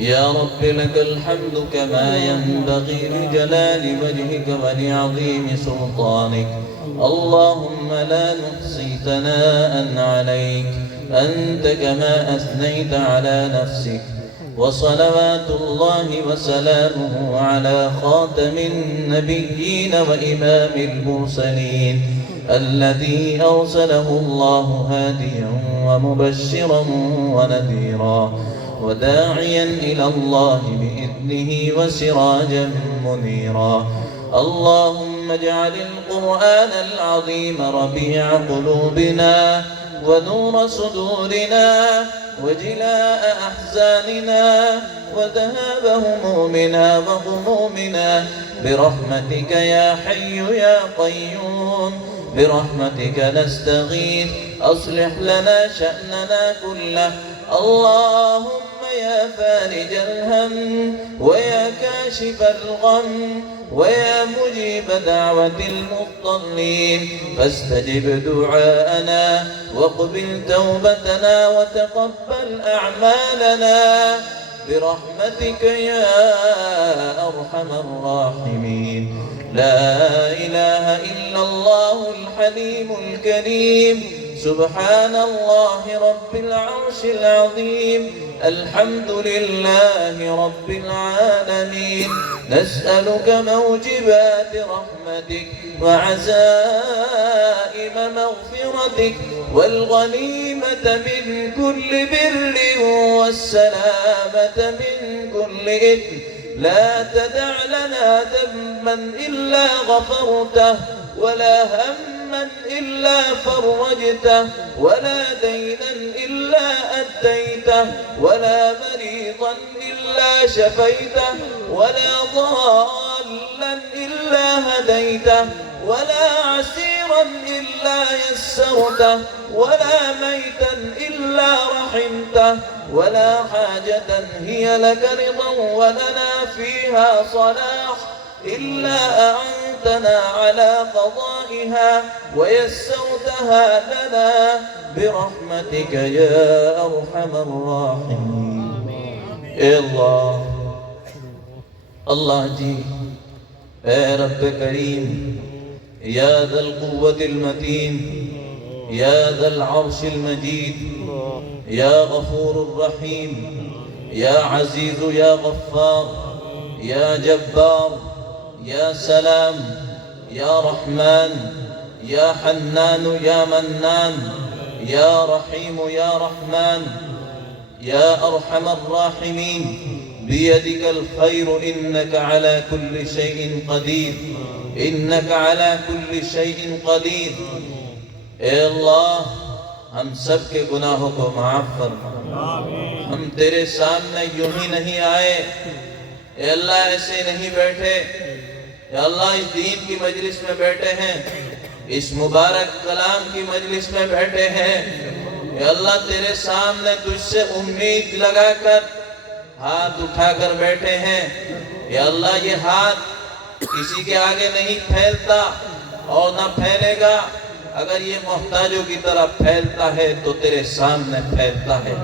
يا رب لك الحمد كما ينبغي لجلال وجهك ولعظيم سلطانك. اللهم لا نحصي ثناء عليك أنت كما أثنيت على نفسك. وصلوات الله وسلامه على خاتم النبيين وإمام المرسلين الذي أرسله الله هاديا ومبشرا ونذيرا وداعيا إلى الله بإذنه وسراجا منيرا. اللهم اجعل القرآن العظيم ربيع قلوبنا ونور صدورنا وجلاء أحزاننا وذهاب همومنا وغمومنا برحمتك يا حي يا قيوم. برحمتك نستغيث أصلح لنا شأننا كله. اللهم يا فارج الهم ويا كاشف الغم ويا مجيب دعوة المضطرين فاستجب دعاءنا واقبل توبتنا وتقبل أعمالنا برحمتك يا أرحم الراحمين. لا إله إلا الله الحليم الكريم. سبحان الله رب العرش العظيم. الحمد لله رب العالمين. نسألك موجبات رحمتك وعزائم مغفرتك والغنيمة من كل بر والسلامة من كل إثم. لا تدع لنا ذنبا إلا غفرته ولا هما إلا فرجته ولا دينا إلا أديته ولا مريضا إلا شفيته ولا ضالا إلا هديته ولا عسيرا إلا يسرته ولا ميتا إلا رحمته ولا حاجة هي لك رضا ولنا فيها صلاح إلا أعنتنا على قضائها ويسرتها لنا برحمتك يا أرحم الراحمين. اے اللہ جی، اے رب کریم، یا ذا القوة المتین، یا ذا العرش المجید، یا غفور الرحیم، یا عزیز یا غفار، یا جبار، یا سلام، یا رحمان، یا حنان، یا منان، یا رحیم، یا رحمان، یا ارحم الراحمین. بيدك الخير إنك على كل شيء قدير. إنك على كل شيء قدير. اے اللہ، ہم سب کے گناہوں کو معاف فرما. ہم تیرے سامنے یوں ہی نہیں آئے، اے اللہ ایسے نہیں بیٹھے. اے اللہ اس دین کی مجلس میں بیٹھے ہیں، اس مبارک کلام کی مجلس میں بیٹھے ہیں. اے اللہ تیرے سامنے تجھ سے امید لگا کر ہاتھ اٹھا کر بیٹھے ہیں. یا اللہ یہ ہاتھ کسی کے آگے نہیں پھیلتا اور نہ پھیلے گا. اگر یہ محتاجوں کی طرح پھیلتا ہے تو تیرے سامنے پھیلتا ہے،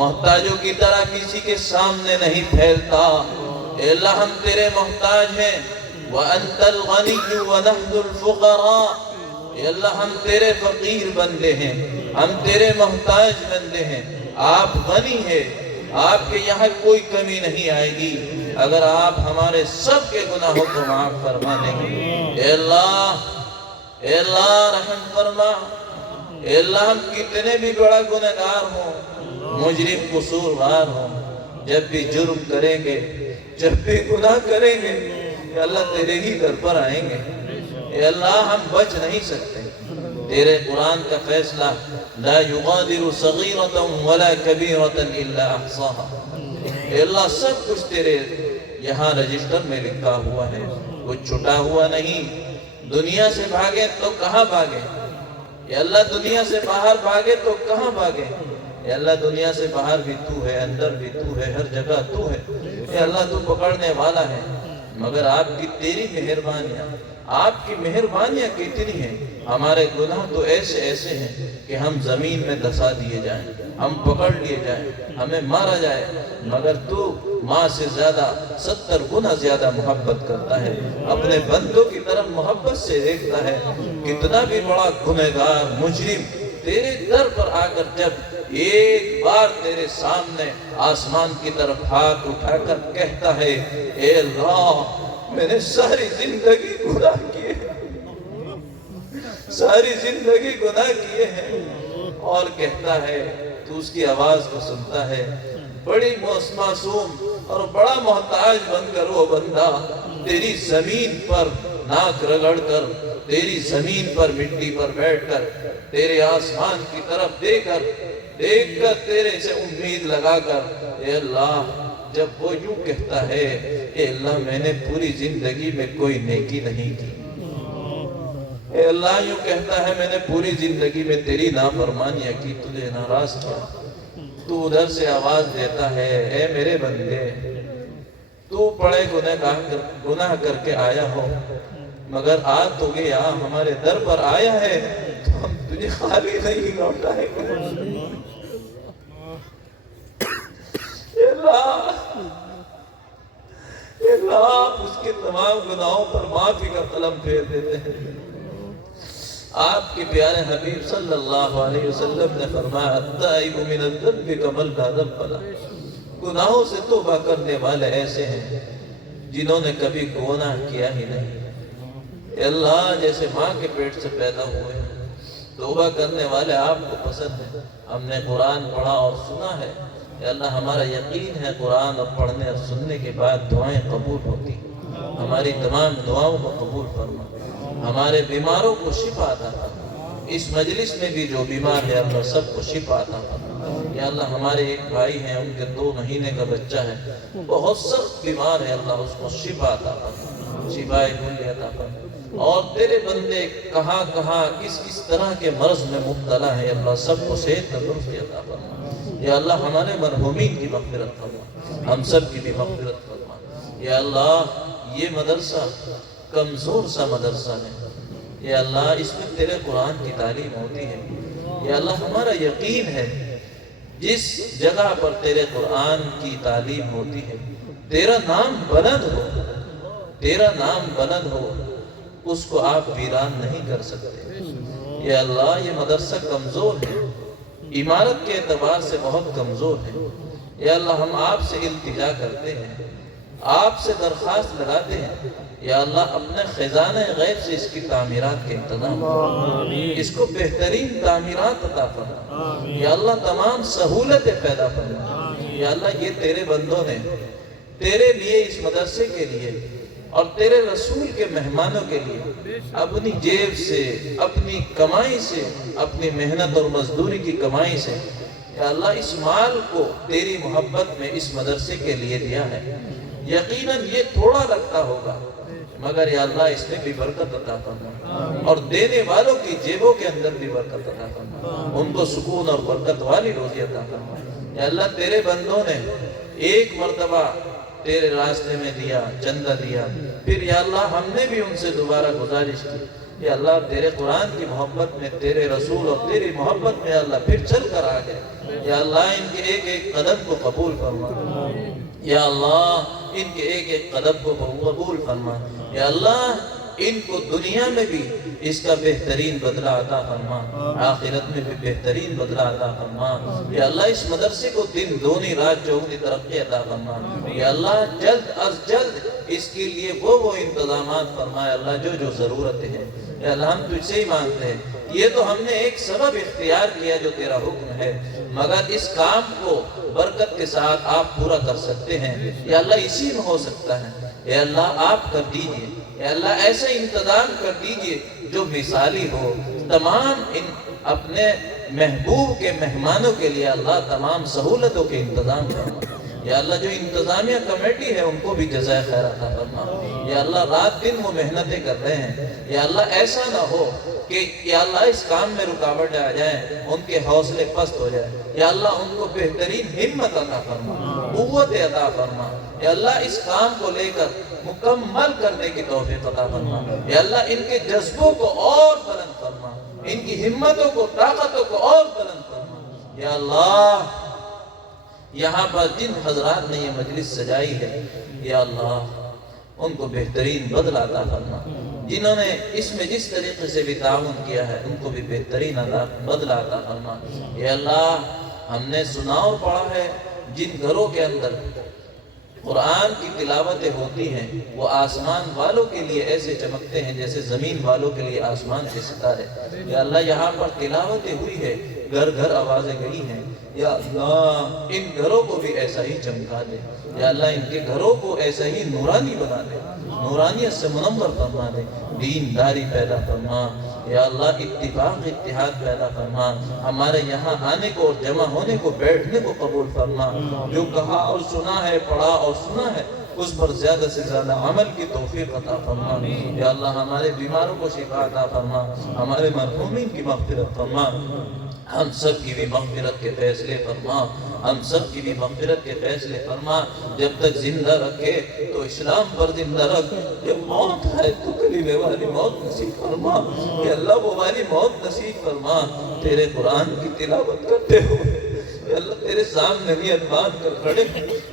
محتاجوں کی طرح کسی کے سامنے نہیں پھیلتا. اے اللہ ہم تیرے محتاج ہیں. وَأَنْتَ الْغَنِيُّ وَنَحْنُ الْفُقَرَاءُ. اے اللہ ہم تیرے فقیر بندے ہیں، ہم تیرے محتاج بندے ہیں. آپ غنی ہیں، آپ کے یہاں کوئی کمی نہیں آئے گی اگر آپ ہمارے سب کے گناہوں کو معاف فرما دیں گے. اے اللہ رحم فرما. اے اللہ ہم کتنے بھی بڑا گنہگار ہوں، مجرم قصوروار ہوں، جب بھی جرم کریں گے، جب بھی گناہ کریں گے، اے اللہ تیرے ہی در پر آئیں گے. اے اللہ ہم بچ نہیں سکتے. تیرے قرآن کا فیصلہ لا یغادر صغیرۃ ولا کبیرۃ الا احصاها. اے اللہ سب کچھ تیرے یہاں رجسٹر میں لکھا ہوا ہے، کچھ چھٹا ہوا نہیں. دنیا سے بھاگے تو کہاں بھاگے؟ اے اللہ دنیا سے باہر بھاگے تو کہاں بھاگے؟ اے اللہ دنیا سے باہر بھی تو ہے، اندر بھی تو ہے، ہر جگہ تو ہے. اے اللہ تو پکڑنے والا ہے. مگر آپ کی تیری مہربانیاں، آپ کی مہربانیاں کتنی ہیں. ہمارے گناہ تو ایسے ایسے ہیں کہ کہ ہم زمین میں دسا دیے جائیں، ہم پکڑ لیے جائیں، ہمیں مارا جائے، مگر تو ماں سے زیادہ 70 گنا زیادہ محبت کرتا ہے، اپنے بندوں کی طرف محبت سے دیکھتا ہے۔ کتنا بھی بڑا گنہگار مجرم تیرے در پر آ کر جب ایک بار تیرے سامنے آسمان کی طرف ہاتھ اٹھا کر کہتا ہے اے اللہ میں نے ساری زندگی گناہ کیے ہیں، ساری زندگی گناہ کیے ہیں، اور کہتا ہے تو اس کی آواز کو سنتا ہے، بڑی معصوم اور بڑا محتاج بن کر وہ بندہ تیری زمین پر ناک رگڑ کر، تیری زمین پر مٹی پر بیٹھ کر، تیرے آسمان کی طرف دیکھ کر تیرے سے امید لگا کر، اے اللہ جب وہ یوں کہتا ہے اے اللہ میں نے پوری زندگی میں کوئی نیکی نہیں کی، اے اللہ یوں کہتا ہے میں نے پوری زندگی میں تیری نافرمانیاں کی، تجھے ناراض کیا، تو ادھر سے آواز دیتا ہے اے میرے بندے تو بڑے گناہ کر کے آیا ہو، مگر آج تو گیا ہمارے در پر آیا ہے تو ہم تجھے خالی نہیں لوٹائیں گے۔ اللہ آپ اس کے تمام گناہوں پر معافی کا قلم پھیر دیتے ہیں۔ آپ کے پیارے حبیب صلی اللہ علیہ وسلم نے فرمایا التائب من الذنب کمن لا ذنب لہ، گناہوں سے توبہ کرنے والے ایسے ہیں جنہوں نے کبھی گناہ کیا ہی نہیں۔ اے اللہ جیسے ماں کے پیٹ سے پیدا ہوئے توبہ کرنے والے آپ کو پسند ہیں۔ ہم نے قرآن پڑھا اور سنا ہے، اے اللہ ہمارا یقین ہے قرآن اور پڑھنے اور سننے کے بعد دعائیں قبول ہوتی، ہماری تمام دعاؤں کو قبول فرما، ہمارے بیماروں کو شفا عطا فرما، اس مجلس میں بھی جو بیمار ہے اللہ سب کو شفا عطا فرما۔ یا اللہ ہمارے ایک بھائی ہیں ان کے 2 مہینے کا بچہ ہے، بہت سخت بیمار ہے، اللہ اس کو شفا عطا فرما، شفا کل عطا فرما۔ اور تیرے بندے کہاں کہاں کس کس طرح کے مرض میں مبتلا ہے اللہ سب کو صحت تندرستی عطا فرما۔ یا اللہ ہمارے مرحومین کی مغفرت فرما، ہم سب کی بھی مغفرت فرما۔ یا اللہ یہ مدرسہ کمزور سا مدرسہ ہے، یا اللہ اس میں تیرے قرآن کی تعلیم ہوتی ہے، یا اللہ ہمارا یقین ہے جس جگہ پر تیرے قرآن کی تعلیم ہوتی ہے تیرا نام بلند ہو، تیرا نام بلند ہو، اس کو آپ ویران نہیں کر سکتے۔ یا اللہ یہ مدرسہ کمزور ہے، عمارت کے اعتبار سے بہت کمزور ہے، یا اللہ ہم آپ سے التجا کرتے ہیں، آپ سے درخواست لگاتے ہیں، یا اللہ اپنے خزانہ غیب سے اس کی تعمیرات کے انتظام فرما، اس کو بہترین تعمیرات عطا فرما، یا اللہ تمام سہولتیں پیدا فرما۔ یا اللہ یہ تیرے بندوں نے تیرے لیے اس مدرسے کے لیے اور تیرے رسول کے مہمانوں کے لیے اپنی جیب سے، اپنی کمائی سے، اپنی محنت اور مزدوری کی کمائی سے یا اللہ اس مال کو تیری محبت میں اس مدرسے کے لیے دیا ہے۔ یقیناً یہ تھوڑا لگتا ہوگا مگر یا اللہ اس میں بھی برکت عطا فرما، اور دینے والوں کی جیبوں کے اندر بھی برکت عطا فرما، ان کو سکون اور برکت والی روزی عطا فرما۔ یا اللہ تیرے بندوں نے ایک مرتبہ تیرے راستے میں دیا، چندہ دیا، پھر یا اللہ ہم نے بھی ان سے دوبارہ گزارش کی، یا اللہ تیرے قرآن کی محبت میں، تیرے رسول اور تیری محبت میں یا اللہ پھر چل کر آ گئے، یا اللہ ان کے ایک ایک قدم کو قبول فرما، یا اللہ ان کے ایک ایک قدم کو قبول فرما، یا اللہ ان کو دنیا میں بھی اس کا بہترین بدلہ عطا فرما، آخرت میں بھی بہترین بدلہ عطا فرما۔ یا اللہ اس مدرسے کو دن دونی رات چوگنی ترقی عطا فرما، یا اللہ جلد از جلد اس کے لیے وہ انتظامات فرمائے اللہ جو ضرورت ہے۔ یا اللہ ہم تجھ سے ہی مانگتے ہیں، یہ تو ہم نے ایک سبب اختیار کیا جو تیرا حکم ہے، مگر اس کام کو برکت کے ساتھ آپ پورا کر سکتے ہیں، یا اللہ اسی میں ہو سکتا ہے، یا اللہ آپ کر دیجئے، یا اللہ ایسا انتظام کر دیجئے جو مثالی ہو، تمام ان اپنے محبوب کے مہمانوں کے لیے اللہ تمام سہولتوں کے انتظام فرما۔ یا اللہ جو انتظامیہ کمیٹی ہے ان کو بھی جزائے خیر عطا فرما، یا اللہ رات دن وہ محنتیں کر رہے ہیں، یا اللہ ایسا نہ ہو کہ یا اللہ اس کام میں رکاوٹیں آ جائیں، ان کے حوصلے پست ہو جائیں، یا اللہ ان کو بہترین ہمت عطا فرما، قوت عطا فرما، یا اللہ اس کام کو لے کر مکمل کرنے کی توفیق عطا فرما، یا اللہ ان کے جذبوں کو اور بلند فرما، ان کی ہمتوں کو طاقتوں کو اور بلند فرما یا اللہ یہاں پر جن حضرات نے یہ مجلس سجائی ہے یا اللہ ان کو بہترین بدلہ عطا فرما جنہوں نے اس میں جس طریقے سے بھی تعاون کیا ہے ان کو بھی بہترین بدلہ عطا فرما یا اللہ ہم نے سنا اور پڑھا ہے جن گھروں کے اندر قرآن کی تلاوتیں ہوتی ہیں وہ آسمان والوں کے لیے ایسے چمکتے ہیں جیسے زمین والوں کے لیے آسمان کے ستارے یا اللہ یہاں پر تلاوتیں ہوئی ہے گھر گھر آوازیں گئی ہیں یا اللہ ان گھروں کو بھی ایسا ہی چمکا دے یا اللہ ان کے گھروں کو ایسا ہی نورانی بنا دے نورانیت سے منور فرما دے دینداری پیدا فرما یا اللہ اتفاق اتحاد پیدا فرما ہمارے یہاں آنے کو اور جمع ہونے کو بیٹھنے کو قبول فرما جو کہا اور سنا ہے پڑھا اور سنا ہے اس پر زیادہ سے زیادہ عمل کی توفیق عطا فرما یا اللہ ہمارے بیماروں کو شفا عطا فرما ہمارے مرحومین کی مغفرت فرما ہم سب کی بھی مغفرت کے فیصلے فرما ہم سب کی بھی مغفرت کے فیصلے فرما جب تک زندہ رکھے تو اسلام پر زندہ رکھ جب موت ہے تو کلمے والی موت نصیب فرما کہ اللہ وہ والی موت نصیب فرما تیرے قرآن کی تلاوت کرتے ہوئے کہ اللہ تیرے سامنے نیت باندھ کر کھڑے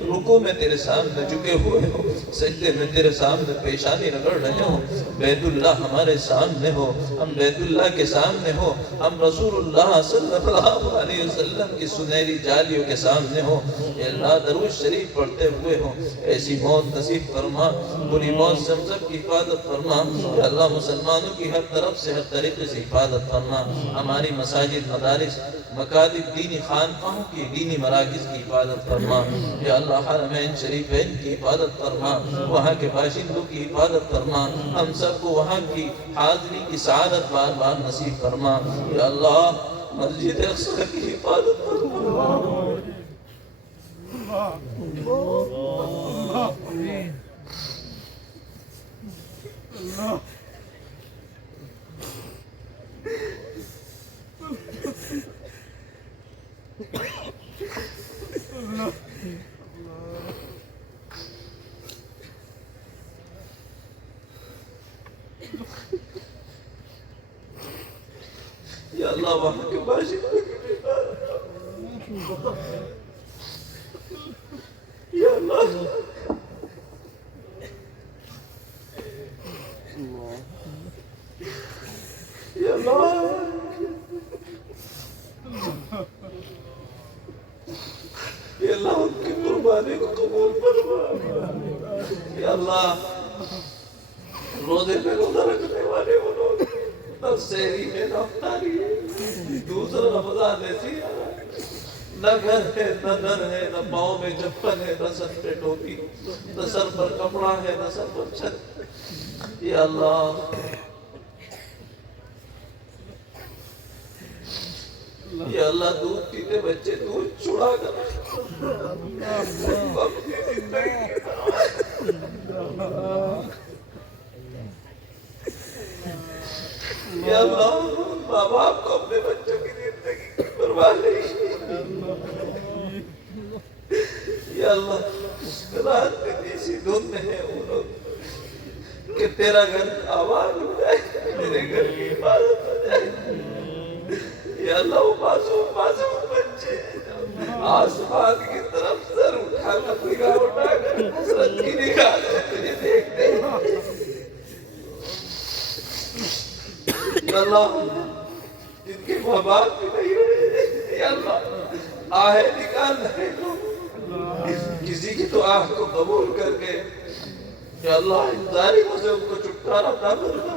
رکوع میں تیرے سامنے جھکے ہوئے ہو سجدے میں تیرے سامنے پیشانی رگڑ رہے ہو بیت اللہ ہمارے سامنے ہو ہم بیت اللہ کے سامنے ہو ہم رسول اللہ صلی اللہ علیہ وسلم کی سنہری جالیوں کے سامنے ہو اے اللہ درود شریف پڑھتے ہوئے ہو ایسی موت نصیب فرما بری موت سے ہم سب کی حفاظت فرما اے اللہ مسلمانوں کی ہر طرف سے ہر طریقے سے حفاظت فرما ہماری مساجد مدارس مکاتب دینی خانقاہوں کی دینی مراکز کی حفاظت فرما یا اللہ حرمین شریفین کی حفاظت فرما وہاں کے باشندوں کی حفاظت فرما ہم سب کو وہاں کی حاضری کی سعادت بار بار نصیب فرما یا اللہ مسجد اقصی کی حفاظت فرما یا اللہ وہاں کے باشندوں کی یا اللہ یا اللہ یا اللہ ان کی قربانی کو قبول فرما یا اللہ روزے پہ روزہ رکھنے والے وہ لوگ نہ سحری میں نہ افطاری دوسرا رمضان ایسی نہ گھر ہے نہ در ہے نہ پاؤں میں چپل ہے نہ سر پہ ٹوپی نہ سر پر کپڑا ہے نہ سر پر چھت یا اللہ یا اللہ دودھ پیتے بچے دودھ چھڑا کر یا اللہ ماں باپ کو اپنے بچوں کی زندگی پرواہ نہیں یا اللہ رات میں ایسی دھن میں ہے وہ لوگ کہ تیرا گھر آباد ہو جائے میرے گھر کی حفاظت ہو جائے یا اللہ وہ معصوم بچے آسمان کی طرف سر اٹھا کر نگاہ اٹھا کر حسرت کی نگاہ سے تجھے دیکھتے ہیں یا اللہ جن کے ماں باپ بھی نہیں رہے یا اللہ آہیں نکال رہے لوگ کسی کی تو آہ کو قبول کر کے یا اللہ ان ظالموں سے ان کو چھٹکارا عطا فرما